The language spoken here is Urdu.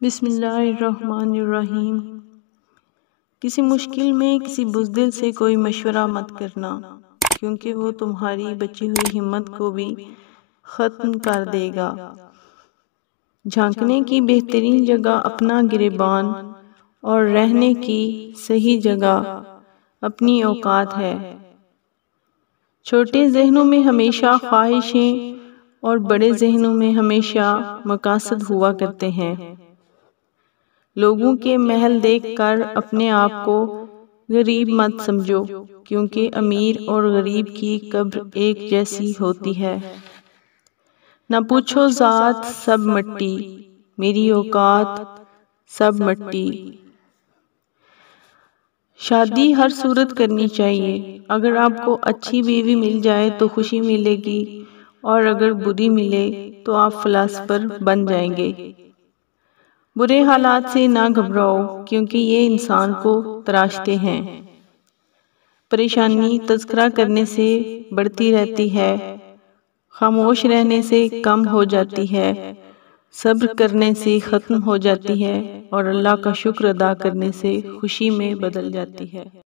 بسم اللہ الرحمن الرحیم۔ کسی مشکل میں کسی بزدل سے کوئی مشورہ مت کرنا، کیونکہ وہ تمہاری بچی ہوئی ہمت کو بھی ختم کر دے گا۔ جھانکنے کی بہترین جگہ اپنا گریبان اور رہنے کی صحیح جگہ اپنی اوقات ہے۔ چھوٹے ذہنوں میں ہمیشہ خواہشیں اور بڑے ذہنوں میں ہمیشہ مقاصد ہوا کرتے ہیں۔ لوگوں کے محل دیکھ کر اپنے آپ کو غریب مت سمجھو، کیونکہ امیر اور غریب کی قبر ایک جیسی ہوتی ہے۔ نہ پوچھو ذات سب مٹی، میری اوقات سب مٹی۔ شادی ہر صورت کرنی چاہیے۔ اگر آپ کو اچھی بیوی مل جائے تو خوشی ملے گی، اور اگر بری ملے تو آپ فلاسفر بن جائیں گے۔ برے حالات سے نہ گھبراؤ، کیونکہ یہ انسان کو تراشتے ہیں۔ پریشانی تذکرہ کرنے سے بڑھتی رہتی ہے، خاموش رہنے سے کم ہو جاتی ہے، صبر کرنے سے ختم ہو جاتی ہے، اور اللہ کا شکر ادا کرنے سے خوشی میں بدل جاتی ہے۔